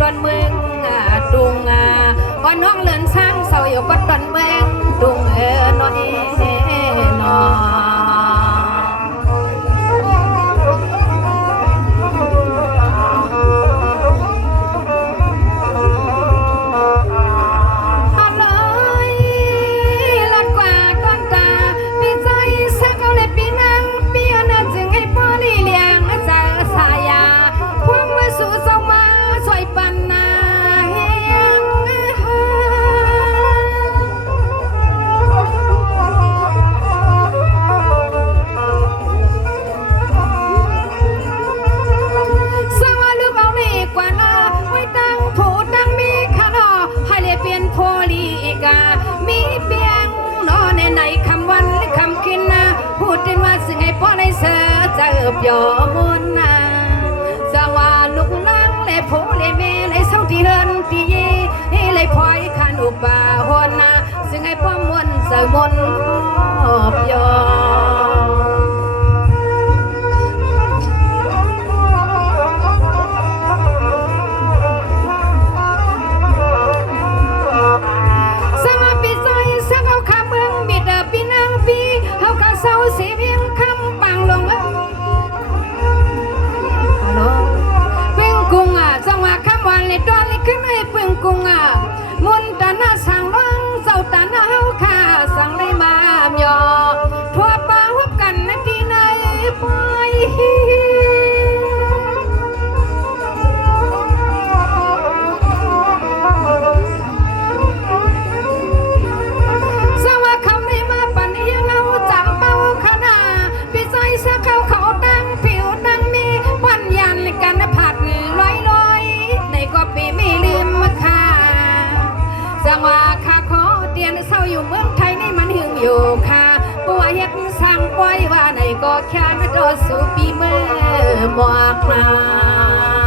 ดอนเมืองตุงอ่อนน้องเลินสร้างเสาอยู่ก็ดอนเมืองตุงน้อยนอเปียวมุนนาสว่าลูกนางเลยผู้เลยเมเลยเศร้าที่เฮินที่ยี่เลยพลอยขันอุบาหวนนาซึ่งให้พ่อมวนเสมนเปียวสังปีซอยสังเอาข้าเมืองบิดปีนางปีเอาข้าเศร้าเสียเพียงคำปังลงจังหวะคำวันเลยดอนเลยขึ้นให้ปึงกุงมุนตาหน้าสั่งร้องเจ้าตาหน้าเฮาค่ะสั่งเลยมาเมียทั่วป่าหัวกันนะที่ไหนไปสังว่าคำนี้มาปั่นยังเอาจับเป้าขนาพี่ใจสักเขาตั้งผิวตั้งมีปัญญาในการผัดก็ปีไม่ลืมมาค่ะสังว่าข้าขอเตียนเศร้าอยู่เมืองไทยนี่มันหึงอยู่ค่ะปัวเฮ็ดสั่งปล่อยว่าไหนก็แค่มาโดดสู่ปีเมื่อหมอกมา